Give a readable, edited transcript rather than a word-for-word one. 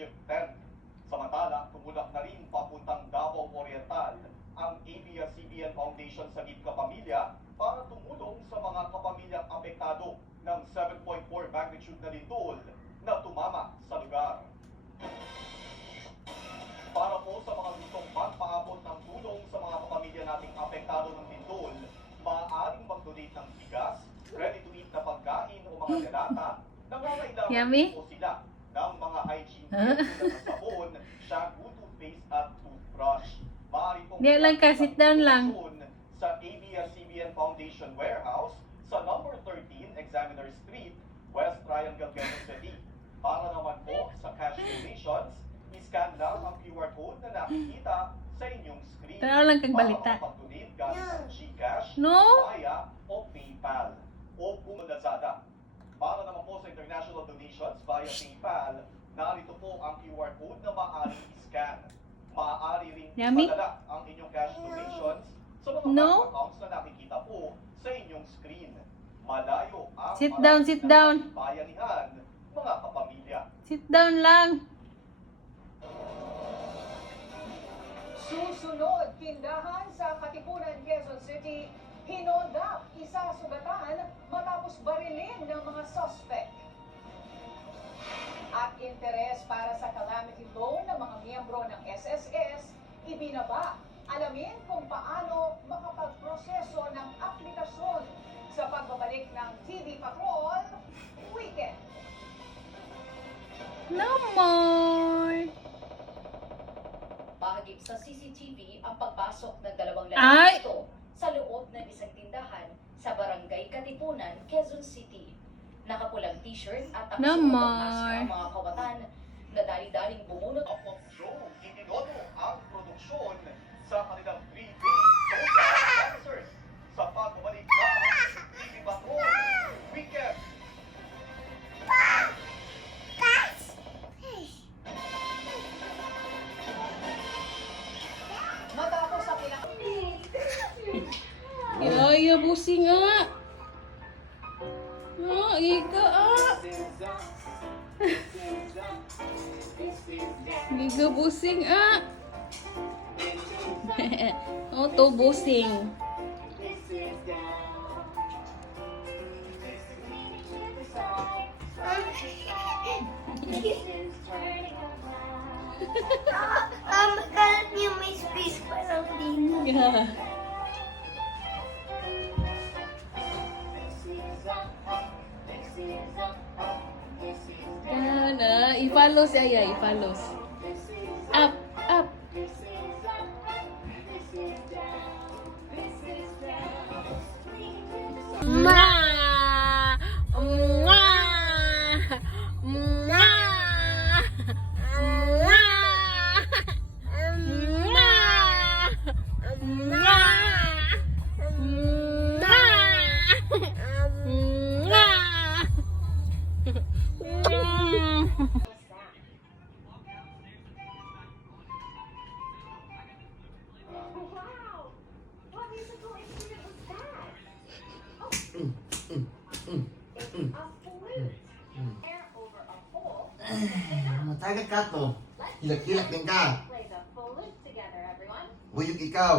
Ship 10. Samantala, tumulak na rin papuntang Davao Oriental ang ABS-CBN Foundation sa Gid Kapamilya para tumulong sa mga kapamilyang apektado ng 7.4 magnitude na lindol na tumama sa lugar. Para po sa mga gustong magpaabot ng tulong sa mga kapamilya nating apektado ng lindol, maaaring mag-donate ng bigas, ready-to-eat na pagkain o mga delata, nangangailangan po sila ng mga hygiene kits tulad ng sabon, shampoo, toothpaste at toothbrush. Maaari pong sit down lang. Sa ABS-CBN Foundation Warehouse sa number 13 Examiner Street, West Triangle, Quezon City. Para naman po sa cash donations, i-scan lang ang QR code na nakikita sa inyong screen. Tara lang kang balita. Para makapag-donate gamit ang GCash, No? Maya o PayPal o kung Lazada. Para naman po sa international donations via PayPal, narito po ang QR code na maaaring i-scan. Maaari rin ipadala ang inyong cash donations sa mga bank accounts na nakikita po sa inyong screen. Malayo ang Sit down. bayanihan, mga kapamilya. Sit down lang. Susunod, tindahan sa Katipunan, Quezon City, hinold up, isa sugatan matapos barilin ng mga suspect. At interes para sa calamity loan ng mga miyembro ng SSS, ibinaba. Alamin kung paano makapagproseso ng aplikasyon sa pagbabalik ng TV Patrol Weekend. No more. Bahagip sa CCTV ang pagpasok ng dalawang Ay! lalaki ito sa loob ng isang tindahan sa Barangay Katipunan, Quezon City. Nakapulang t-shirt at No nakasuot ang more. mask ang mga kawatan na dali-daling bumunot. Ang show, itinodo ang produksyon sa kanilang 3-day social officers sa pagbabalik ng TV Patrol Weekend. Matapos ang ilang Yaya, busi nga. Iga Giga busing Oh, to busing. Kalat niyo may space para din. Yeah. Yana, i-follow siya, i-follow. Up, up. Mwah! Mwah! Mwah! Mwah! Wow! What musical instrument was that? It's a flute. Air over a hole. Matagal ka to. Hilak-hilak din ka. Play the flute together, everyone. Buyog ikaw.